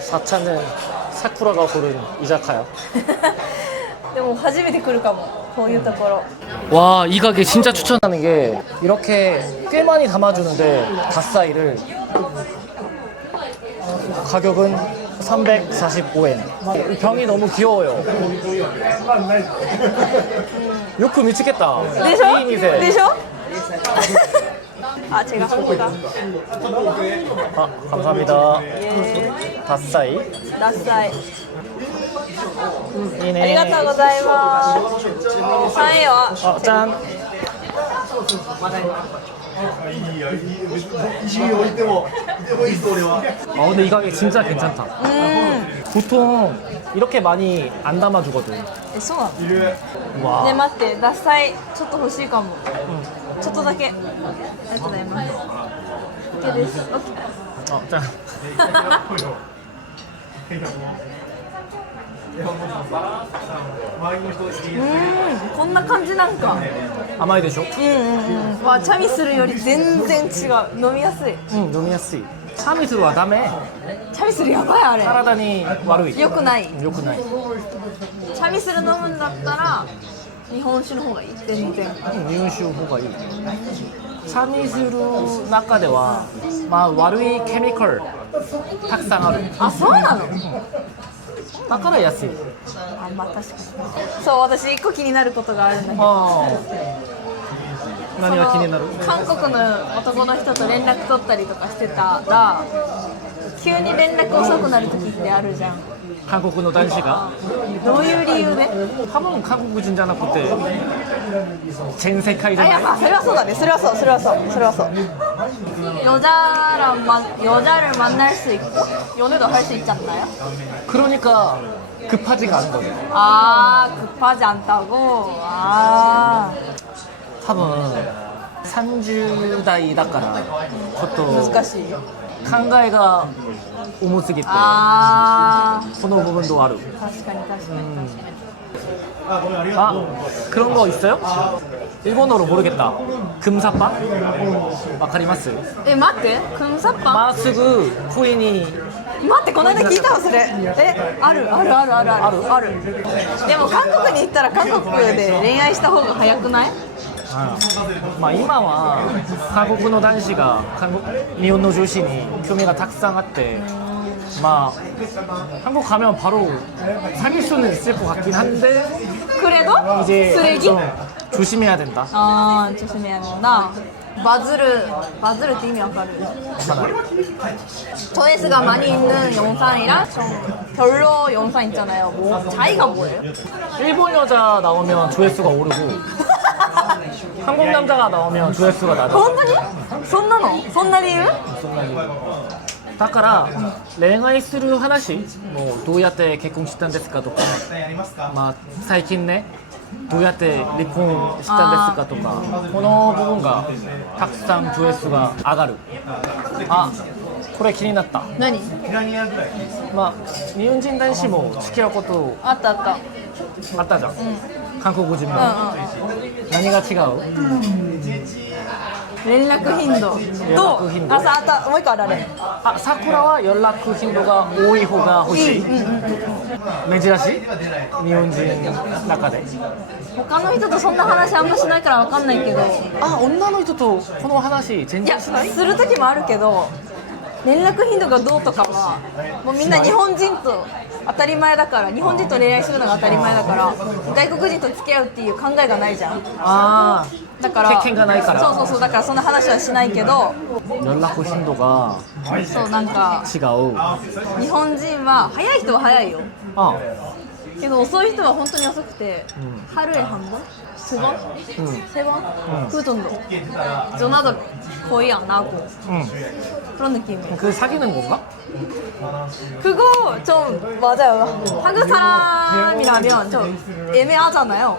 4차는 사쿠라가 고른 이자카야. でも初めて来るかもこういうところ 와, 이 가게 진짜 추천하는 게 이렇게 꽤 많이 담아주는데 닷사이를 가격은 345엔. 병이 너무 귀여워요. 요크 미치겠다. でしょ 이店.でしょ あ違うここだ 아, 감사합니다. え 닷사이. ーダッサイ 이네. ありがとうございます3円は 아, 짠. 家置いてもいてもいいぞ俺は 아, 근데 이 가게 진짜 괜찮다. うん 보통 이렇게 많이 안 담아주거든. えそうなのいる 와. ね待ってダッサイちょっと欲しいかも ちょっとだけ。ありがとうございます。OK です。OK。あ、じゃあ。うん、こんな感じなんか。甘いでしょ？うんうんうん。わ、チャミスルより全然違う。飲みやすい。うん、飲みやすい。チャミスルはダメ。チャミスルやばいあれ。体に悪い。よくない。よくない。チャミスル飲むんだったら。日本酒の方がいい。全然。日本酒の方がいい。酸にす中では、まあ、悪いケミカルたくさんある。あそうなの？だから安い。あまあ確かに。そう私一個気になることがあるんだけど。何が気になる韓国の男の人と連絡取ったりとかしてたら急に連絡遅くなる？時ってあるじゃん 한국の男子がどういう理由で 多分 한국인 じゃなくて全世界じゃないあやっぱそれはそうだねそれはそうそれはそうそれはそう 여자랑 만 여자를 만날 수 있고 연애도 할 수 있잖아요 그러니까 급하지가 않은 거죠 아 급하지 않다고 아 多分 30代だからちょっと難しい考えが重すぎて 아 この部分どうある 確かに確かに 아 그런 거 있어요? 일본어로 모르겠다 금사빠? わかりますえ待ってクンサッパ 마스그 코인이 待ってこの間聞いたわそれえあるあるあるあるあるあるでも韓国に行ったら韓国で恋愛した方が早くないあ まあ今は韓国の男子が韓国日本の女子に興味がたくさんあってまあ 한국 가면 바로 사귈 수는 있을 것 같긴 한데 그래도 이제 쓰레기? 좀 조심해야 된다. 아 조심해야 된다 바즈르 바즈르って意味わかる 조회수가 많이 있는 영상이랑 좀 별로 영상 있잖아요 뭐 차이가 뭐예요? 일본 여자 나오면 조회수가 오르고 한국 남자가 나오면 조회수가 낮아. 本当にそんなのそんな理由だから恋愛する話もうどうやって結婚したんですかとか、まあ最近ねどうやって離婚したんですかとかこの部分がたくさん조회수が上がる。あ、これ気になった。何まあ日本人男子も付き合うことあったあったあったじゃん。 韓国人も。うん何が違う？うん連絡頻度連と絡頻度あさあったもう一個あるあれあ、桜は連絡頻度が多い方が欲しい。珍しい？日本人の中で。他の人とそんな話あんましないからわかんないけどあ、女の人とこの話全いや然しない？する時もあるけど連絡頻度がどうとかはもうみんな日本人と当たり前だから日本人と恋愛するのが当たり前だから外国人と付き合うっていう考えがないじゃん。あだから経験がないからそうそうそうだからそんな話はしないけどあ、連絡頻度がそうなんか違う。日本人は早い人は早いよあ、けど遅い人は本当に遅くて、う 하루에 한 번? 두 번? 응. 세 번? 그 정도. 전화도 거의 안 하고 응. 그런 느낌이에요. 그 사귀는 건가? 그거 좀 맞아요. 한국 사람이라면 좀 애매하잖아요.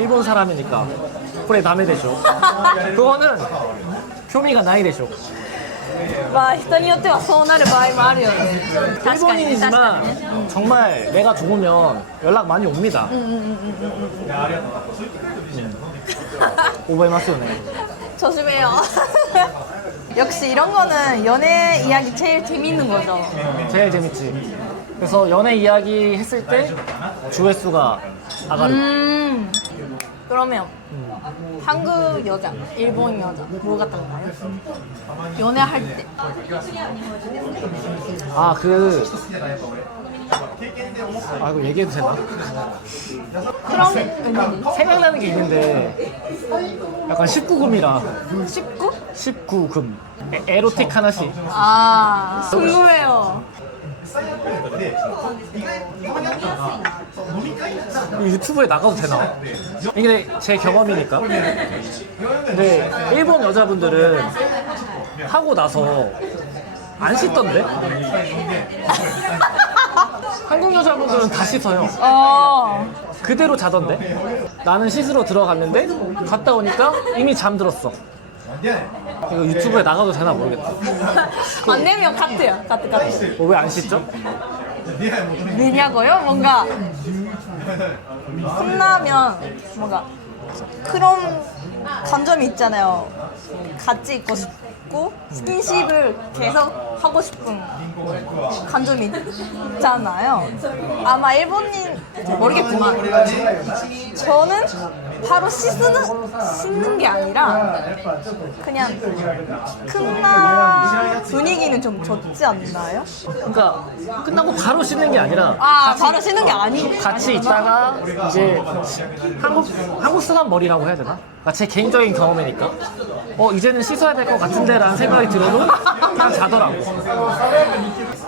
일본 사람이니까. 그래, 남의 되죠. 그거는 표미가 나이 되죠.まあ人によってはそうなる場合もあるよね確かにね確か 일본인이지만 にね 정말 내가 좋으면 연락 많이 옵니다. 오버해맞어요 조심해요 역시 이런 거는 연애 이야기 제일 재밌는 거죠 제일 재밌지. 그래서 연애 이야기 했을 때 조회수가 아가리. 음 그러면 한국 여자, 일본 여자 뭐가 달라요? 연애할 때 아, 그. 아, 이거 얘기해도 되나? 그럼 웬일이? 생각나는 게 있는데, 약간 19금이라. 19? 19금. 에, 에로틱 하나씩. 아 궁금해요 이거 유튜브에 나가도 되나? 이게 제 경험이니까. 근데 일본 여자분들은 하고 나서 안 씻던데? 한국 여자분들은 다 씻어요. 어 그대로 자던데? 나는 씻으러 들어갔는데 갔다 오니까 이미 잠들었어. 이거 유튜브에 나가도 되나 모르겠다. 안 내면 카트야 카트 카트 어, 왜안 씻죠? 왜냐고요? 뭔가 혼나면 뭔가 그런 감정이 있잖아요. 같이 있고 싶고 스킨십을 계속 하고 싶은 감정이 있잖아요. 아마 일본인 모르겠지만 저는 바로 씻는 씻는 게 아니라 그냥 끝나 분위기는 좀 좋지 않나요? 그러니까 끝나고 바로 씻는 게 아니라 아 바로 씻는 게 아니 같이 있다가 이제 한국 한국 사람 머리라고 해야 되나? 그러니까 제 개인적인 경험이니까 어 이제는 씻어야 될 것 같은데라는 생각이 들어도 그냥 자더라고.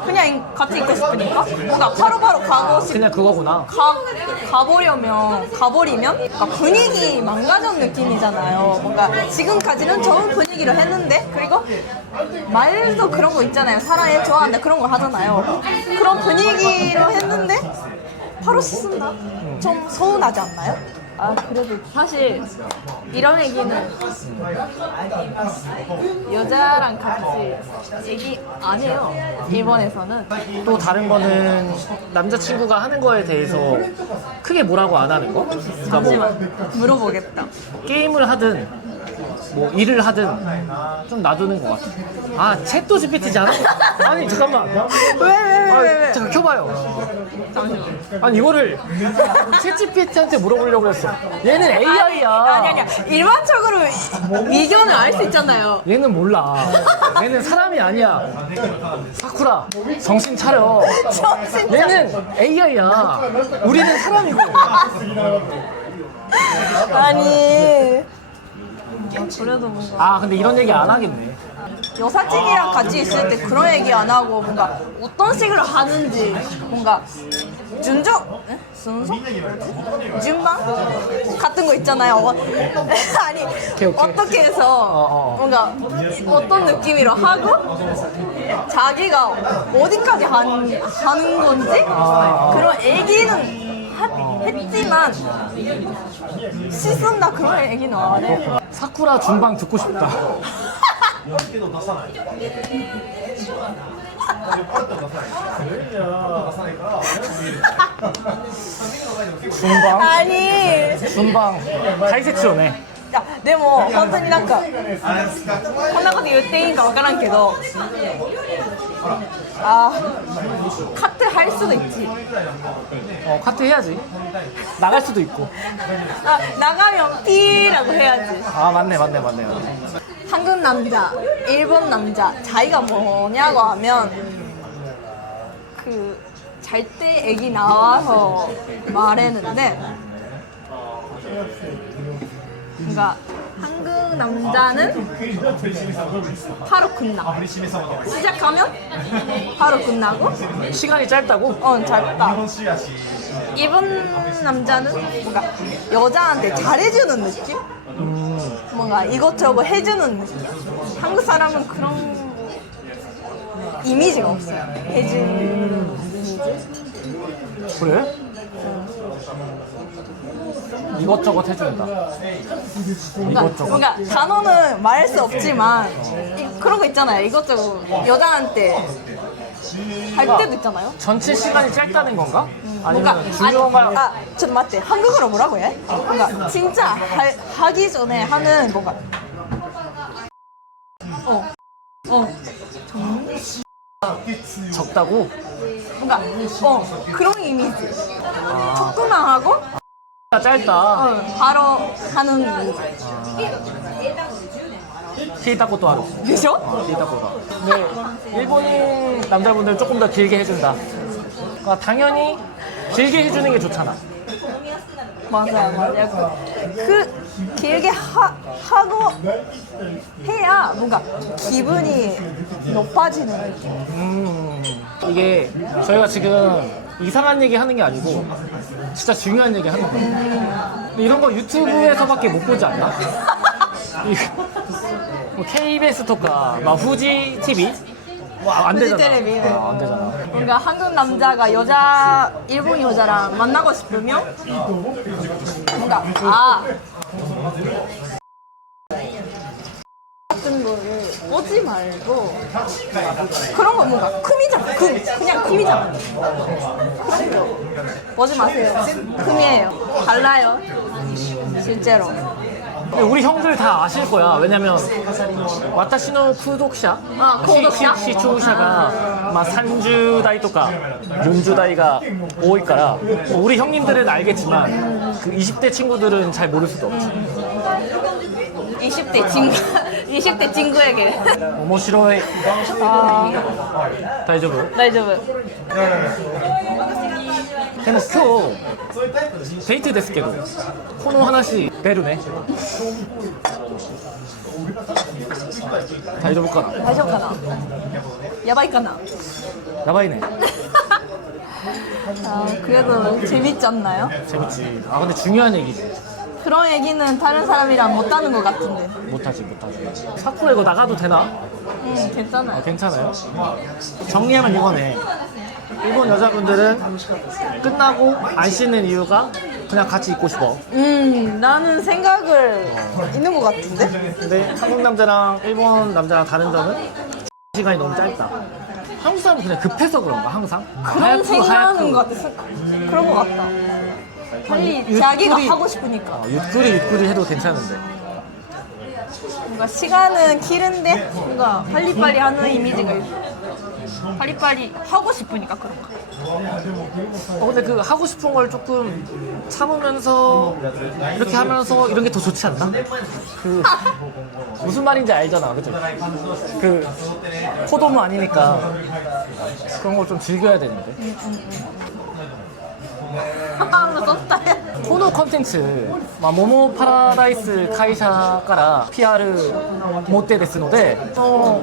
그냥 같이 있고 싶으니까 뭔가 바로바로 가고 싶 그냥 그거구나. 가, 가보려면 가버리면 뭔가 분위기 망가진 느낌이잖아요. 뭔가 지금까지는 좋은 분위기로 했는데 그리고 말도 그런 거 있잖아요. 사랑해 좋아한다 그런 거 하잖아요. 그런 분위기로 했는데 바로 씻는다? 좀 서운하지 않나요? 아 그래도 사실 이런 얘기는 여자랑 같이 얘기 안 해요. 일본에서는 또 다른 거는 남자친구가 하는 거에 대해서 크게 뭐라고 안 하는 거? 그러니까 뭐 잠시만 물어보겠다. 게임을 하든 뭐 일을 하든 좀 놔두는 것 같아. 아, 챗도 GPT잖아? 아니, 잠깐만. 왜왜왜 왜 왜? 잠깐 켜봐요. 아니, 이거를 챗 GPT한테 물어보려고 했어. 얘는 AI야. 아니 아니야 일반적으로 의견을 알 수 있잖아요. 얘는 몰라. 얘는 사람이 아니야. 사쿠라, 정신 차려. 정신 얘는 AI야. 우리는 사람이고. 아니 그래도 뭔가 아, 근데 이런 얘기 안 하겠네. 여사친이랑 같이 있을 때 그런 얘기 안 하고 뭔가 어떤 식으로 하는지 뭔가 에? 순서 준방 같은 거 있잖아요. 어, 아니 오케이. 어떻게 해서 어, 어. 뭔가 어떤 느낌으로 하고 자기가 어디까지 한, 하는 건지 아. 그런 얘기는 하- 했지만 씻은다 그런 안 해. 사쿠라 중방 듣고 싶다. 중방? 아니. 중방. 다이세츠요네. いやでも本当になんかこんなこと言っていいんか分からんけどあー勝手入る수도 있지 어, 카트 해야지. 나갈 수도 있고. 아 나가면 P라고 해야지 아, 맞네, 맞네, 맞네. 맞네. 한국 남자 일본 남자 자기가 뭐냐고 하면 그 잘 때 애기 나와서 말했는데 그러니까 한국 남자는 바로 끝나 시작하면 바로 끝나고 시간이 짧다고? 어 짧다 일본 남자는 뭔가 여자한테 잘해주는 느낌? 뭔가 이것저것 해주는 느낌. 한국 사람은 그런 이미지가 없어요. 해주는 이미지. 그래? 이것저것 해준다. 이것저것. 뭔가 단어는 말할 수 없지만 이- 그런 거 있잖아요. 이것저것 여자한테 할 때도 있잖아요. 전체 시간이 짧다는 건가? 뭔가 아니면 중요한 말 아, 저 맞대. 한국어로 뭐라고 해? 뭔가 진짜 할, 하기 전에 하는 뭔가 어, 어, 적다고? 뭔가 어 그런 이미지. 조금만 하고 아, 짧다. 어, 바로 하는 이미지. 피다 것도 하루. 그죠? 것도 하루. 근데 일본인 남자분들 조금 더 길게 해준다. 그러니까 당연히 길게 해주는 게 좋잖아. 맞아요, 맞아요. 그 길게 하, 하고 해야 뭔가 기분이 높아지는 느낌. 음, 이게 저희가 지금 이상한 얘기 하는 게 아니고 진짜 중요한 얘기 하는 거예요. 근데 이런 거 유튜브에서밖에 못 보지 않나? 이- 뭐 KBS とか,막 후지 TV? 뭐안 되잖아. 후지 텔레비. 어, 안 되잖아. 뭔가 한국 남자가 여자 일본 여자랑 만나고 싶으면 뭔가 아 같은 하지 말고 그런 거 뭔가 큼이잖아. 금. 그냥 큼이잖아. 그런 거 뭐지 마세요. 금이에요. 달라요. 실제로. 우리 형들 다 아실 거야. 왜냐면 와타시노 쿠독샤, 아, 쿠독샤? 시, 시, 시추샤가 막 산주다이とか 윤주다이가 오이까라 우리 형님들은 알겠지만 그 20대 친구들은 잘 모를 수도 없지. 20대 친구 20대 친구에게 面白い 아 大丈夫大丈夫でも今日デートですけどこの話出るね大丈夫かな大丈夫かなやばいかなやばいね 아, 그래도 재밌지 않나요? 재밌지 아 근데 중요한 얘기지 그런 얘기는 다른 사람이랑 못하는 것 같은데 못하지 못하지 사쿠라 이거 나가도 되나? 음 괜찮아요 괜찮아요? 정리하면 이거네 일본 여자분들은 끝나고 안 씻는 이유가 그냥 같이 있고 싶어 음 나는 생각을 있는 것 같은데 근데 한국 남자랑 일본 남자랑 다른 점은 시간이 너무 짧다. 한국 사람은 그냥 급해서 그런가 항상? 그런 하얗고 생각하는 하얗고. 것 같아 그런 것 같다 빨리 자기가 하고 싶으니까. 어, 육구리 육구리 해도 괜찮은데. 뭔가 시간은 길은데 뭔가 빨리빨리 하는 이미지가 있어. 빨리빨리 하고 싶으니까 그런 거. 어, 근데 그 하고 싶은 걸 조금 참으면서 이렇게 하면서 이런 게 더 좋지 않나? 그 무슨 말인지 알잖아, 그죠? 그 포도무 아니니까 그런 걸 좀 즐겨야 되는데. 음, 음, 음. このコンテンツ、まあ、モモパラダイス会社から PR 持ってですので 어.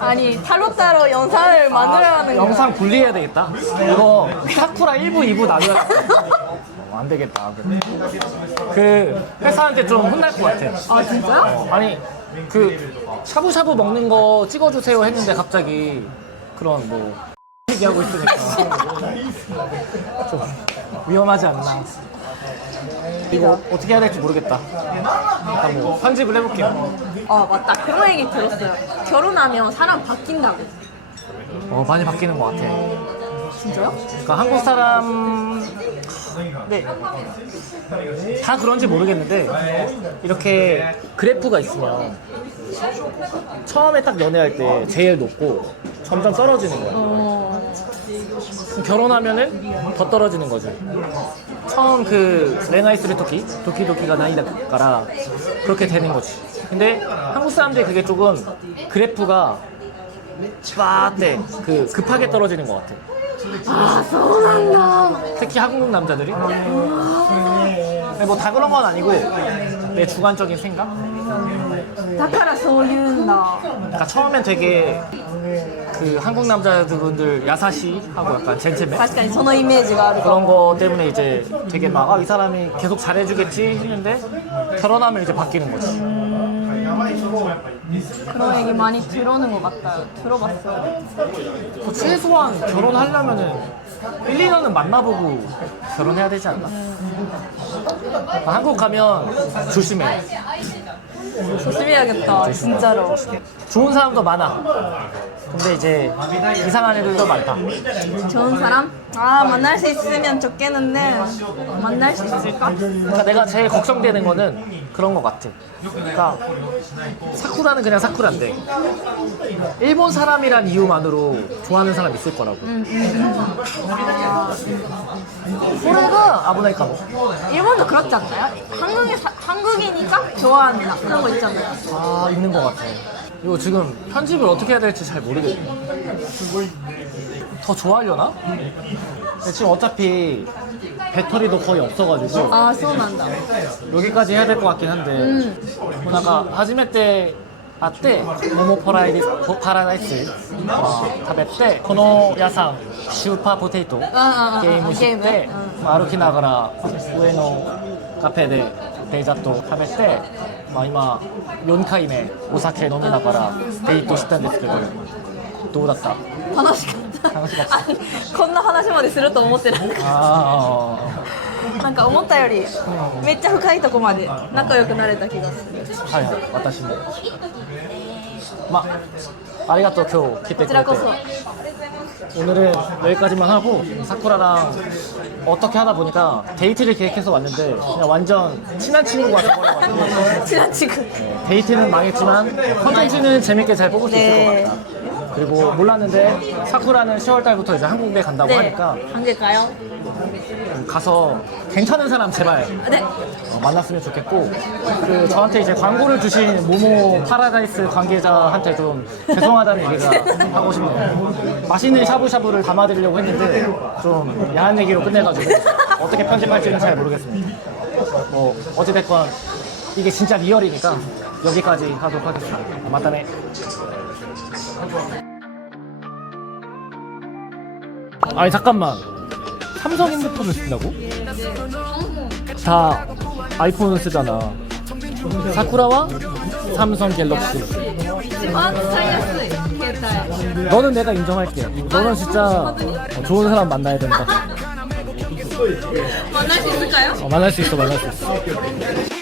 아니 타로타로 영상을 만들어가는 거야 영상 분리해야 되겠다. 이거 사쿠라 1부, 2부 나눠야겠다. 어, 안 되겠다. 그 회사한테 좀 혼날 것 같아. 아 진짜요? 어, 아니 그 샤브샤브 먹는 거 찍어주세요 했는데 갑자기 그런 뭐 얘기하고 있으니까 좀 위험하지 않나. 이거 어떻게 해야 될지 모르겠다. 일단 뭐 편집을 해볼게요. 아 맞다 그런 얘기 들었어요 결혼하면 사람 바뀐다고 어, 많이 바뀌는 것 같아. 진짜요? 그러니까 한국 사람 네. 다 그런지 모르겠는데 이렇게 그래프가 있으면 처음에 딱 연애할 때 제일 높고 점점 떨어지는 거야. 어... 그럼 결혼하면은 더 떨어지는 거지. 처음 그恋愛する 토끼 도키도키가 나이다가라 그렇게 되는 거지. 근데 한국 사람들이 그게 조금 그래프가 빠때 그 급하게 떨어지는 것 같아. 아そうなんだ 특히 한국 남자들이. 근데 뭐 다 그런 건 아니고 내 주관적인 생각. だからそう言うんだ 그러니까 처음엔 되게 그 한국 남자분들 야사시하고 약간 젠틀맨 確かにそのイメージがあるか 그런 거 때문에 이제 되게 막 아 이 사람이 계속 잘해주겠지 했는데 결혼하면 이제 바뀌는 거지. 그런 얘기 많이 들어오는 것 같아요. 들어봤어요. 뭐 최소한 결혼하려면은 1, 2년은 만나보고 결혼해야 되지 않나? 한국 가면 조심해. 조심해야겠다, 진짜로. 좋은 사람도 많아. 근데 이제 이상한 애들도 많다. 좋은 사람? 아, 만날 수 있으면 좋겠는데, 만날 수 있을까? 그러니까 내가 제일 걱정되는 거는 그런 것 같아. 그러니까 사쿠라는 그냥 사쿠라인데 일본 사람이란 이유만으로 좋아하는 사람 있을 거라고. 소래가 아브나이까 뭐. 일본도 그렇지 않나요? 한국에 사- 한국이니까 좋아한다. 그런 거 있잖아요. 아 있는 것 같아. 이거 지금 편집을 어떻게 해야 될지 잘 모르겠네. 더 좋아하려나? 근데 지금 어차피 배터리도 거의 없어가지고 아, 시원한다. 여기까지 해야 될 것 같긴 한데 음. 뭔가 하지메 때 아때 모모 파라이스 파라다이스 다베때 어, 코노 야상 슈파 포테이토 아, 아, 아, 아 게임을 게임을? 때 음. 아. 歩きながら上のカフェでデザート食べてまあ、今4回目お酒飲みながらデートしたんですけどどうだった？楽しかった。楽しかったあこんな話まですると思ってなかっあた。なんか思ったより、めっちゃ深いとこまで仲良くなれた気がする。あはいはい私もまあありがとう今日来てくれてこちらこそ。 오늘은 여기까지만 하고 사쿠라랑 어떻게 하다 보니까 데이트를 계획해서 왔는데 그냥 완전 친한 친구가 돼버려가지고 친한 친구. 데이트는 망했지만 컨텐츠는 재밌게 잘 뽑을 수 네. 있을 것 같다 그리고 몰랐는데 사쿠라는 10월 달부터 이제 한국에 간다고 네. 하니까 한개가요? 가서 괜찮은 사람 제발 네. 어, 만났으면 좋겠고 그 저한테 이제 광고를 주신 모모 파라다이스 관계자한테 좀 죄송하다는 얘기가 하고 싶네요. 맛있는 샤브샤브를 담아드리려고 했는데 좀 야한 얘기로 끝내가지고 어떻게 편집할지는 잘 모르겠습니다. 뭐 어찌됐건 이게 진짜 리얼이니까 여기까지 하도록 하겠습니다. 맞다네. 아니 잠깐만 삼성 핸드폰을 쓴다고? 다 아이폰을 쓰잖아. 사쿠라와 삼성 갤럭시. 너는 내가 인정할게. 너는 진짜 좋은 사람 만나야 된다. 만날 수 있을까요? 어, 만날 수 있어, 만날 수 있어.